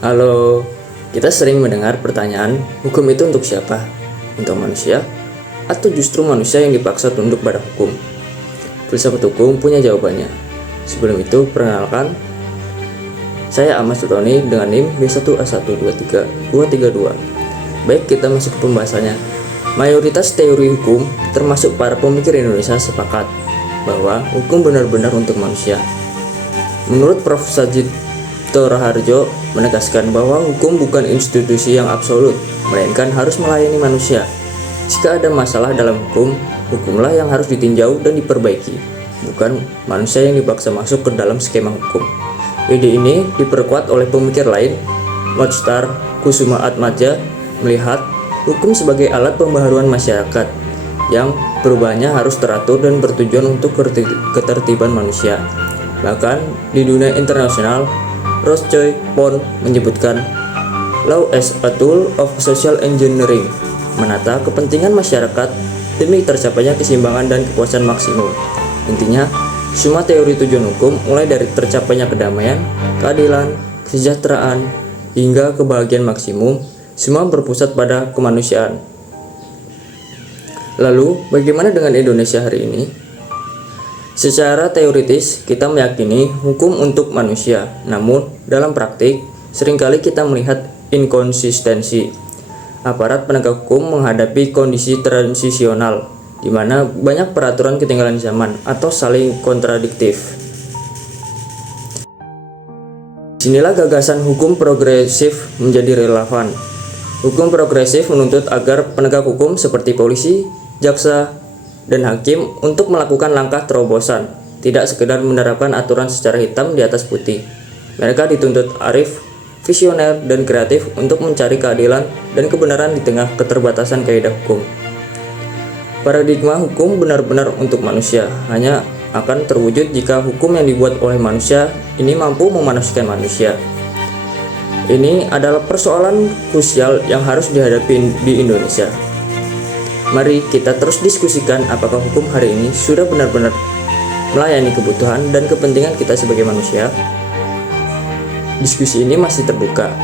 Halo, kita sering mendengar pertanyaan, hukum itu untuk siapa? Untuk manusia? Atau justru manusia yang dipaksa tunduk pada hukum? Filsafat hukum punya jawabannya. Sebelum itu, perkenalkan, saya Ahmad Sultoni dengan NIM B1A123-232. Baik, kita masuk ke pembahasannya. Mayoritas teori hukum, termasuk para pemikir Indonesia, sepakat bahwa hukum benar-benar untuk manusia. Menurut Prof. Sajid Toraharjo menegaskan bahwa hukum bukan institusi yang absolut, melainkan harus melayani manusia. Jika ada masalah dalam hukum, hukumlah yang harus ditinjau dan diperbaiki, bukan manusia yang dipaksa masuk ke dalam skema hukum. Ide ini diperkuat oleh pemikir lain, Motstar Kusumaatmadja, melihat hukum sebagai alat pembaharuan masyarakat yang perubahannya harus teratur dan bertujuan untuk ketertiban manusia. Bahkan di dunia internasional, Ross Choi Pon menyebutkan law as a tool of social engineering, menata kepentingan masyarakat demi tercapainya keseimbangan dan kepuasan maksimum. Intinya, semua teori tujuan hukum mulai dari tercapainya kedamaian, keadilan, kesejahteraan, hingga kebahagiaan maksimum, semua berpusat pada kemanusiaan. Lalu, bagaimana dengan Indonesia hari ini? Secara teoritis, kita meyakini hukum untuk manusia, namun dalam praktik, seringkali kita melihat inkonsistensi. Aparat penegak hukum menghadapi kondisi transisional, di mana banyak peraturan ketinggalan zaman atau saling kontradiktif. Disinilah gagasan hukum progresif menjadi relevan. Hukum progresif menuntut agar penegak hukum seperti polisi, jaksa, dan hakim untuk melakukan langkah terobosan, tidak sekedar menerapkan aturan secara hitam di atas putih. Mereka dituntut arif, visioner, dan kreatif untuk mencari keadilan dan kebenaran di tengah keterbatasan kaidah hukum. Paradigma hukum benar-benar untuk manusia hanya akan terwujud jika hukum yang dibuat oleh manusia ini mampu memanusiakan manusia. Ini adalah persoalan krusial yang harus dihadapi di Indonesia. Mari kita terus diskusikan apakah hukum hari ini sudah benar-benar melayani kebutuhan dan kepentingan kita sebagai manusia. Diskusi ini masih terbuka.